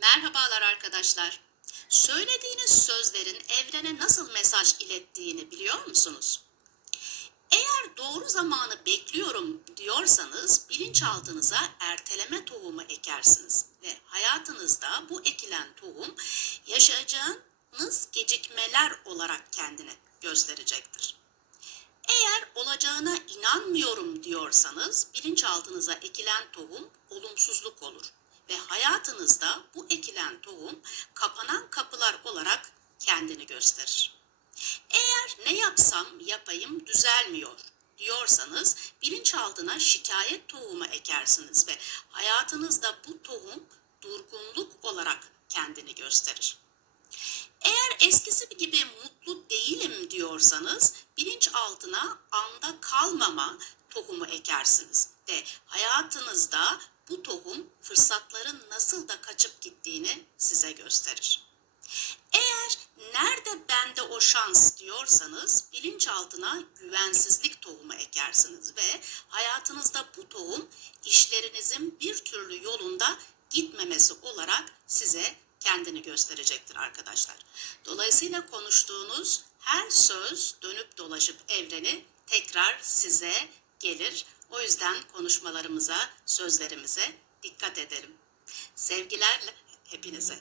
Merhabalar arkadaşlar. Söylediğiniz sözlerin evrene nasıl mesaj ilettiğini biliyor musunuz? Eğer doğru zamanı bekliyorum diyorsanız bilinçaltınıza erteleme tohumu ekersiniz ve hayatınızda bu ekilen tohum yaşayacağınız gecikmeler olarak kendini gösterecektir. Eğer olacağına inanmıyorum diyorsanız bilinçaltınıza ekilen tohum olumsuzluk olur ve hayatınızda bu ekilen tohum kapanan kapılar olarak kendini gösterir. Eğer ne yapsam yapayım düzelmiyor diyorsanız bilinçaltına şikayet tohumu ekersiniz ve hayatınızda bu tohum durgunluk olarak kendini gösterir. Eğer eskisi gibi mutlu değilim diyorsanız bilinçaltına anda kalmama tohumu ekersiniz ve hayatınızda bu tohum fırsatların nasıl da kaçıp gittiğini size gösterir. Eğer nerede bende o şans diyorsanız bilinçaltına güvensizlik tohumu ekersiniz ve hayatınızda bu tohum işlerinizin bir türlü yolunda gitmemesi olarak size kendini gösterecektir arkadaşlar. Dolayısıyla konuştuğunuz her söz dönüp dolaşıp evreni tekrar size gelir. O yüzden konuşmalarımıza, sözlerimize dikkat edelim. Sevgilerle hepinize.